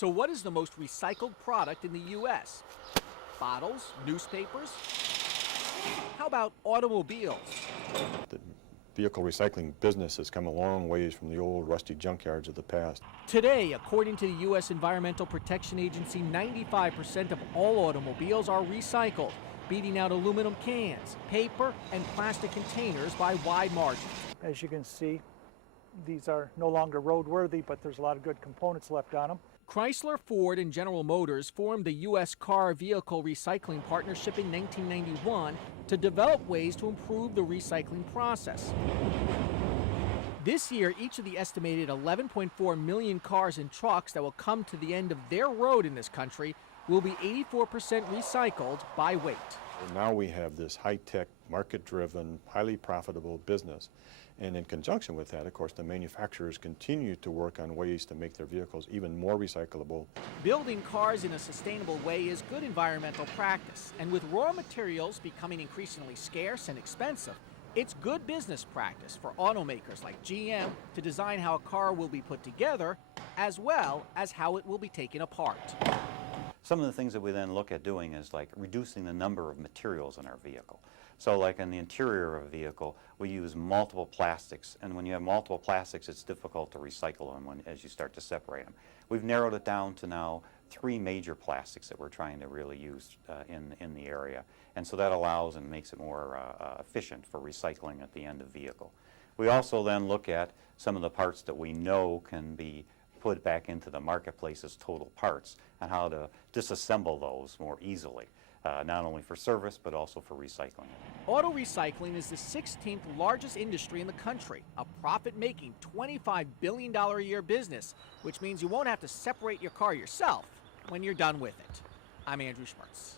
So what is the most recycled product in the U.S.? Bottles, newspapers? How about automobiles? The vehicle recycling business has come a long ways from the old rusty junkyards of the past. Today, according to the U.S. Environmental Protection Agency, 95% of all automobiles are recycled, beating out aluminum cans, paper, and plastic containers by wide margins. As you can see, these are no longer roadworthy, but there's a lot of good components left on them. Chrysler, Ford, and General Motors formed the U.S. Car Vehicle Recycling Partnership in 1991 to develop ways to improve the recycling process. This year, each of the estimated 11.4 million cars and trucks that will come to the end of their road in this country will be 84% recycled by weight. And now we have this high-tech, market-driven, highly profitable business. And in conjunction with that, of course, the manufacturers continue to work on ways to make their vehicles even more recyclable. Building cars in a sustainable way is good environmental practice. And with raw materials becoming increasingly scarce and expensive, it's good business practice for automakers like GM to design how a car will be put together, as well as how it will be taken apart. Some of the things that we then look at doing is like reducing the number of materials in our vehicle. So like in the interior of a vehicle, we use multiple plastics, and when you have multiple plastics, it's difficult to recycle them as you start to separate them. We've narrowed it down to now 3 major plastics that we're trying to really use in the area, and so that allows and makes it more efficient for recycling at the end of the vehicle. We also then look at some of the parts that we know can be put back into the marketplace as total parts and how to disassemble those more easily, not only for service but also for recycling. Auto recycling is the 16th largest industry in the country, a profit-making $25 billion a year business, which means you won't have to separate your car yourself when you're done with it. I'm Andrew Schmertz.